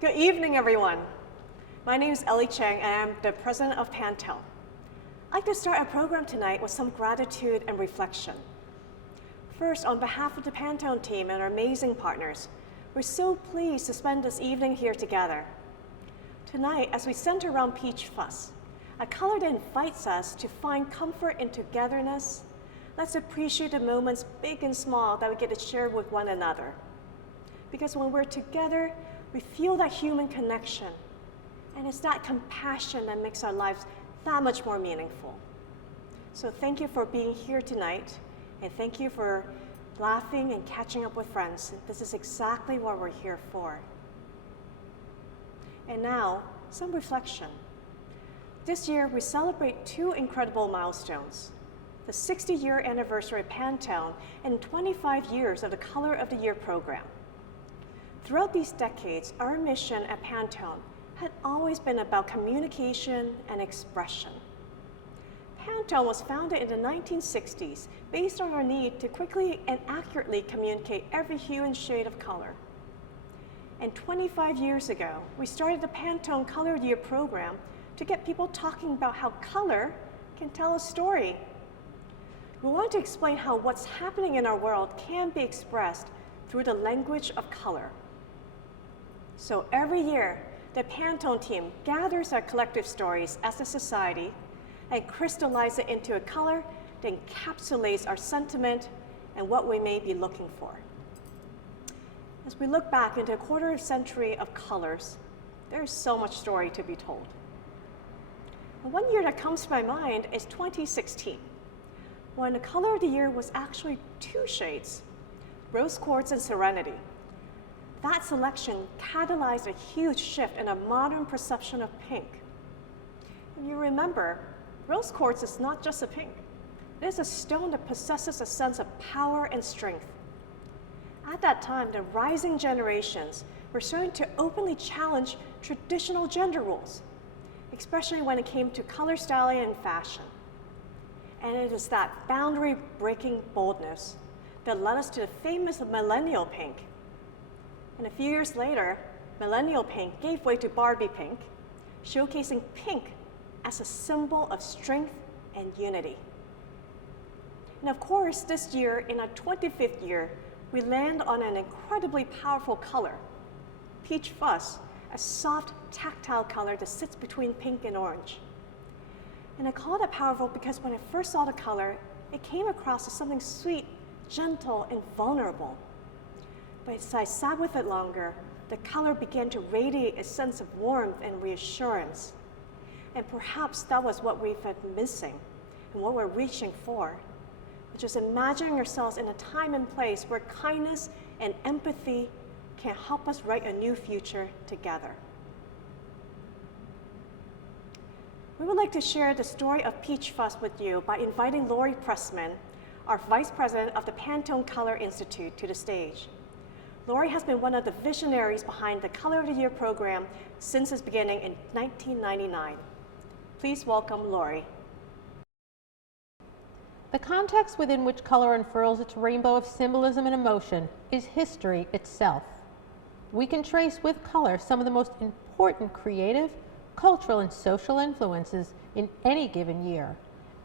Good evening, everyone. My name is Ellie Cheng, and I'm the president of PANTONE. I'd like to start our program tonight with some gratitude and reflection. First, on behalf of the PANTONE team and our amazing partners, we're so pleased to spend this evening here together. Tonight, as we center around Peach Fuzz, a color that invites us to find comfort in togetherness. Let's appreciate the moments, big and small, that we get to share with one another. Because when we're together, we feel that human connection, and it's that compassion that makes our lives that much more meaningful. So thank you for being here tonight, and thank you for laughing and catching up with friends. This is exactly what we're here for. And now, some reflection. This year, we celebrate two incredible milestones: the 60-year anniversary of PANTONE and 25 years of the Color of the Year program. Throughout these decades, our mission at PANTONE had always been about communication and expression. PANTONE was founded in the 1960s based on our need to quickly and accurately communicate every hue and shade of color. And 25 years ago, we started the PANTONE Color of the Year program to get people talking about how color can tell a story. We want to explain how what's happening in our world can be expressed through the language of color. So every year, the PANTONE team gathers our collective stories as a society and crystallizes it into a color that encapsulates our sentiment and what we may be looking for. As we look back into a quarter century of colors, there's so much story to be told. And one year that comes to my mind is 2016, when the Color of the Year was actually two shades, rose quartz and serenity. That selection catalyzed a huge shift in a modern perception of pink. And you remember, rose quartz is not just a pink. It is a stone that possesses a sense of power and strength. At that time, the rising generations were starting to openly challenge traditional gender roles, especially when it came to color styling and fashion. And it is that boundary-breaking boldness that led us to the famous millennial pink. And a few years later, millennial pink gave way to Barbie pink, showcasing pink as a symbol of strength and unity. And of course, this year, in our 25th year, we land on an incredibly powerful color, Peach Fuzz, a soft, tactile color that sits between pink and orange. And I call that powerful because when I first saw the color, it came across as something sweet, gentle, and vulnerable. But as I sat with it longer, the color began to radiate a sense of warmth and reassurance. And perhaps that was what we've been missing and what we're reaching for, which is imagining ourselves in a time and place where kindness and empathy can help us write a new future together. We would like to share the story of Peach Fuzz with you by inviting Lori Pressman, our Vice President of the PANTONE Color Institute, to the stage. Lori has been one of the visionaries behind the Color of the Year program since its beginning in 1999. Please welcome Lori. The context within which color unfurls its rainbow of symbolism and emotion is history itself. We can trace with color some of the most important creative, cultural, and social influences in any given year.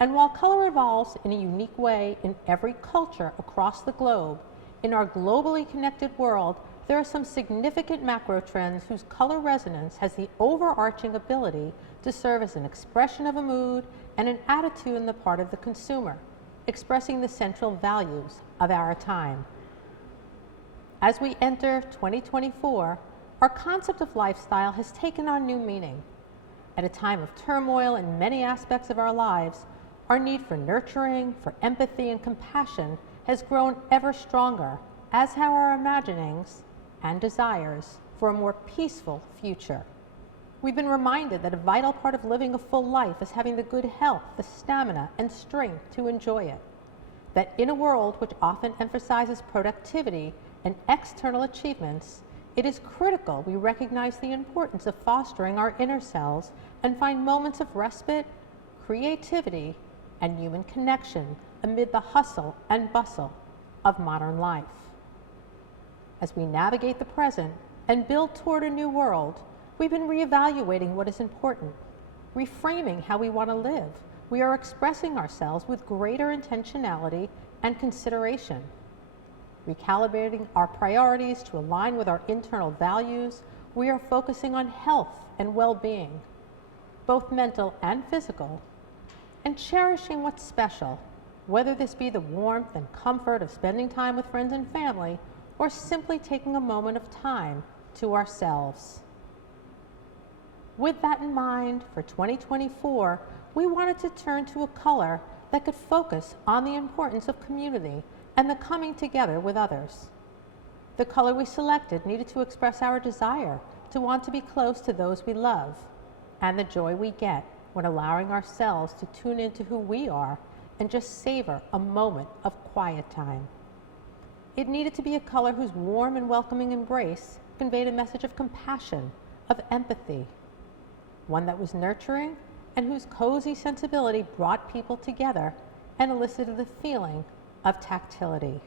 And while color evolves in a unique way in every culture across the globe, in our globally connected world, there are some significant macro trends whose color resonance has the overarching ability to serve as an expression of a mood and an attitude on the part of the consumer, expressing the central values of our time. As we enter 2024, our concept of lifestyle has taken on new meaning. At a time of turmoil in many aspects of our lives, our need for nurturing, for empathy and compassion has grown ever stronger, as have our imaginings and desires for a more peaceful future. We've been reminded that a vital part of living a full life is having the good health, the stamina, and strength to enjoy it. That in a world which often emphasizes productivity and external achievements, it is critical we recognize the importance of fostering our inner selves and find moments of respite, creativity, and human connection amid the hustle and bustle of modern life. As we navigate the present, and build toward a new world, we've been reevaluating what is important, reframing how we want to live. We are expressing ourselves with greater intentionality and consideration, recalibrating our priorities to align with our internal values. We are focusing on health and well-being, both mental and physical, and cherishing what's special, whether this be the warmth and comfort of spending time with friends and family, or simply taking a moment of time to ourselves. With that in mind, for 2024, we wanted to turn to a color that could focus on the importance of community and the coming together with others. The color we selected needed to express our desire to want to be close to those we love, and the joy we get when allowing ourselves to tune into who we are and just savor a moment of quiet time. It needed to be a color whose warm and welcoming embrace conveyed a message of compassion, of empathy, one that was nurturing and whose cozy sensibility brought people together and elicited the feeling of tactility.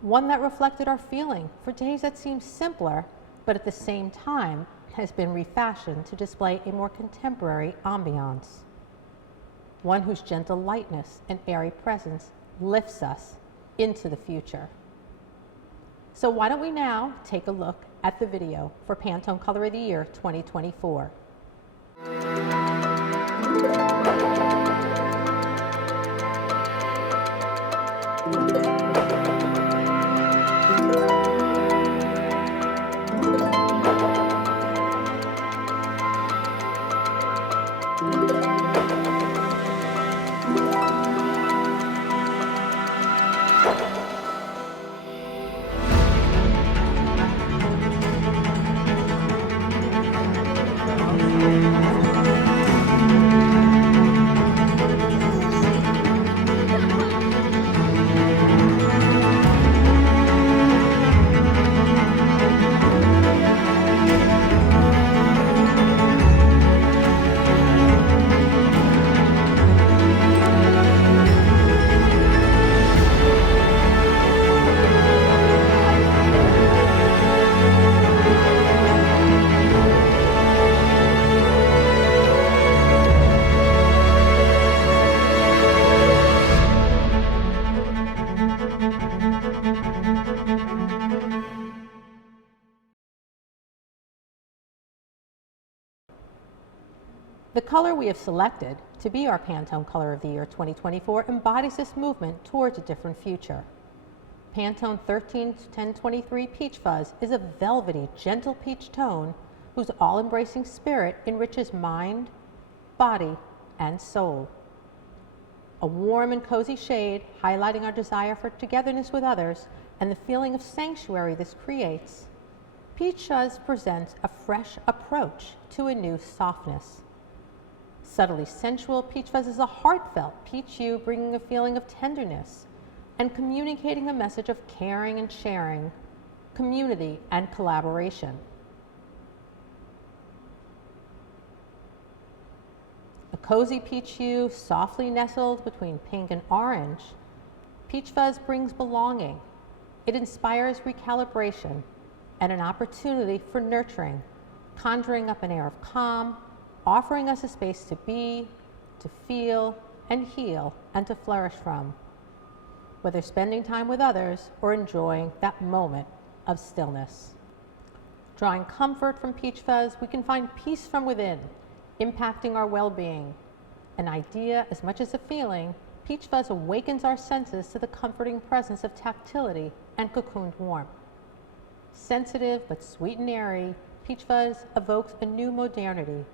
One that reflected our feeling for days that seemed simpler, but at the same time has been refashioned to display a more contemporary ambiance. One whose gentle lightness and airy presence lifts us into the future. So why don't we now take a look at the video for Pantone Color of the Year 2024. The color we have selected to be our Pantone Color of the Year 2024 embodies this movement towards a different future. Pantone 13-1023 Peach Fuzz is a velvety, gentle peach tone whose all-embracing spirit enriches mind, body, and soul. A warm and cozy shade highlighting our desire for togetherness with others and the feeling of sanctuary this creates, Peach Fuzz presents a fresh approach to a new softness. Subtly sensual, Peach Fuzz is a heartfelt peach hue bringing a feeling of tenderness and communicating a message of caring and sharing, community and collaboration. A cozy peach hue softly nestled between pink and orange, Peach Fuzz brings belonging. It inspires recalibration and an opportunity for nurturing, conjuring up an air of calm, offering us a space to be, to feel, and heal, and to flourish from, whether spending time with others or enjoying that moment of stillness. Drawing comfort from Peach Fuzz, we can find peace from within, impacting our well-being. An idea as much as a feeling, Peach Fuzz awakens our senses to the comforting presence of tactility and cocooned warmth. Sensitive but sweet and airy, Peach Fuzz evokes a new modernity.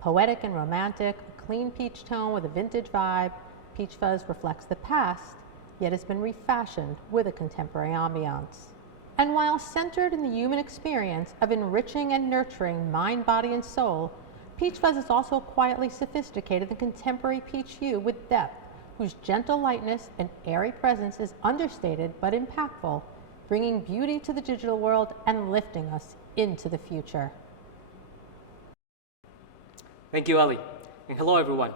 Poetic and romantic, a clean peach tone with a vintage vibe, Peach Fuzz reflects the past, yet has been refashioned with a contemporary ambiance. And while centered in the human experience of enriching and nurturing mind, body, and soul, Peach Fuzz is also quietly sophisticated and contemporary peach hue with depth, whose gentle lightness and airy presence is understated but impactful, bringing beauty to the digital world and lifting us into the future. Thank you, Ellie. And hello, everyone.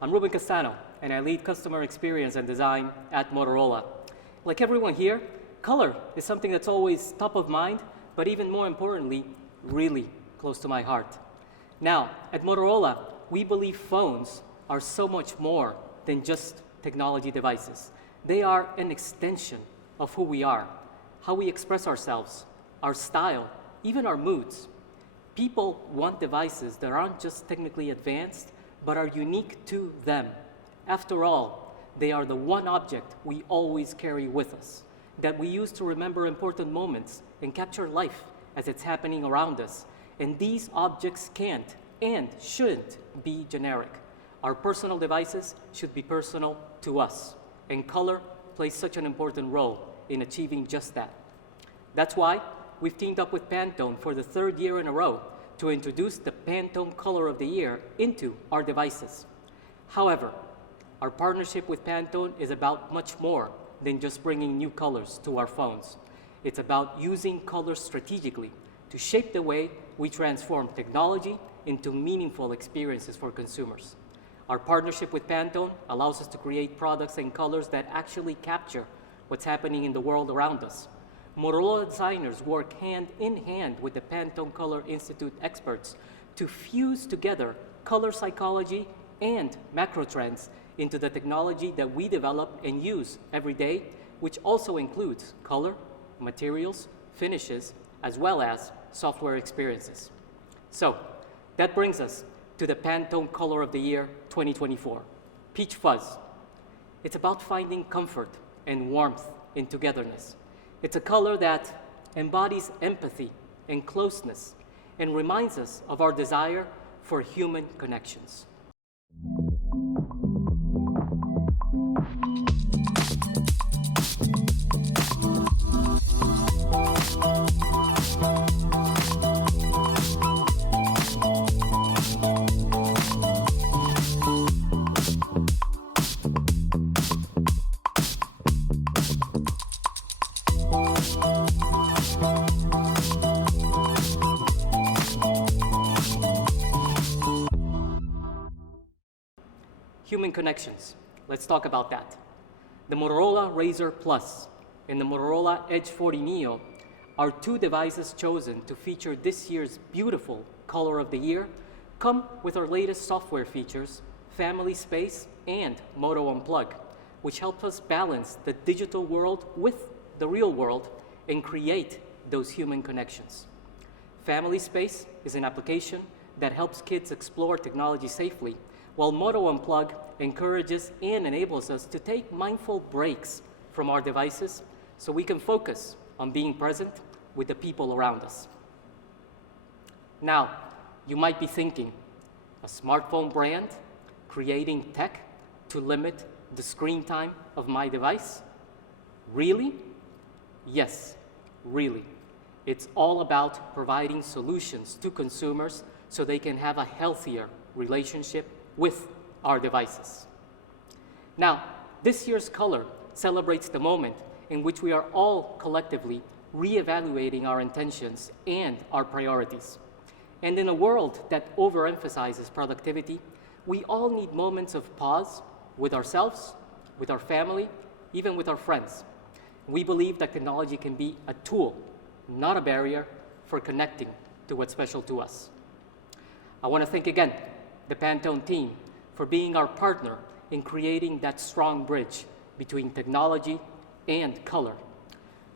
I'm Ruben Castano, and I lead customer experience and design at Motorola. Like everyone here, color is something that's always top of mind but even more importantly, really close to my heart. Now, at Motorola, we believe phones are so much more than just technology devices. They are an extension of who we are, how we express ourselves, our style, even our moods. People want devices that aren't just technically advanced, but are unique to them. After all, they are the one object we always carry with us, that we use to remember important moments and capture life as it's happening around us. And these objects can't and shouldn't be generic. Our personal devices should be personal to us, and color plays such an important role in achieving just that. That's why we've teamed up with Pantone for the third year in a row to introduce the Pantone Color of the Year into our devices. However, our partnership with Pantone is about much more than just bringing new colors to our phones. It's about using colors strategically to shape the way we transform technology into meaningful experiences for consumers. Our partnership with Pantone allows us to create products and colors that actually capture what's happening in the world around us. Motorola designers work hand in hand with the Pantone Color Institute experts to fuse together color psychology and macro trends into the technology that we develop and use every day, which also includes color, materials, finishes, as well as software experiences. So that brings us to the Pantone Color of the Year 2024, Peach Fuzz. It's about finding comfort and warmth in togetherness. It's a color that embodies empathy and closeness and reminds us of our desire for human connections. Human connections. Let's talk about that. The Motorola Razr Plus and the Motorola Edge 40 Neo are two devices chosen to feature this year's beautiful Color of the Year, come with our latest software features, Family Space, and Moto Unplug, which help us balance the digital world with the real world and create those human connections. Family Space is an application that helps kids explore technology safely, while Moto Unplug encourages and enables us to take mindful breaks from our devices so we can focus on being present with the people around us. Now, you might be thinking, a smartphone brand creating tech to limit the screen time of my device? Really? Yes, really. It's all about providing solutions to consumers so they can have a healthier relationship with our devices. Now, this year's Color celebrates the moment in which we are all collectively reevaluating our intentions and our priorities. And in a world that overemphasizes productivity, we all need moments of pause with ourselves, with our family, even with our friends. We believe that technology can be a tool, not a barrier, for connecting to what's special to us. I want to thank again the Pantone team for being our partner in creating that strong bridge between technology and color.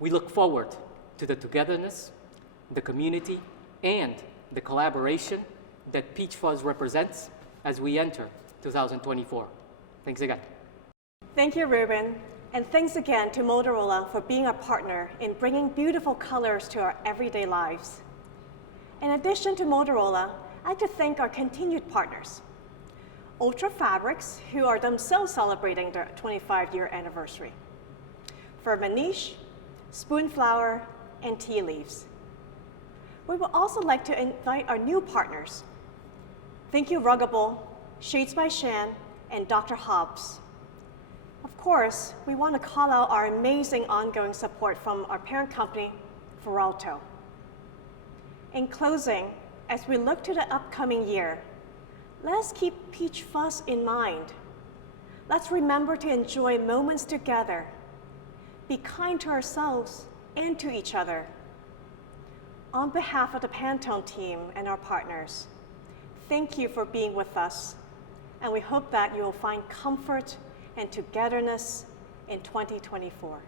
We look forward to the togetherness, the community, and the collaboration that Peach Fuzz represents as we enter 2024. Thanks again. Thank you, Ruben. And thanks again to Motorola for being a partner in bringing beautiful colors to our everyday lives. In addition to Motorola, I'd like to thank our continued partners, Ultra Fabrics, who are themselves celebrating their 25-year anniversary, Manish, Spoonflower, and Tea Leaves. We would also like to invite our new partners, Thank You Ruggable, Shades by Shan, and Dr. Hobbs. Of course, we want to call out our amazing ongoing support from our parent company, Veralto. In closing, as we look to the upcoming year, let's keep Peach Fuzz in mind. Let's remember to enjoy moments together, be kind to ourselves and to each other. On behalf of the Pantone team and our partners, thank you for being with us, and we hope that you will find comfort and togetherness in 2024.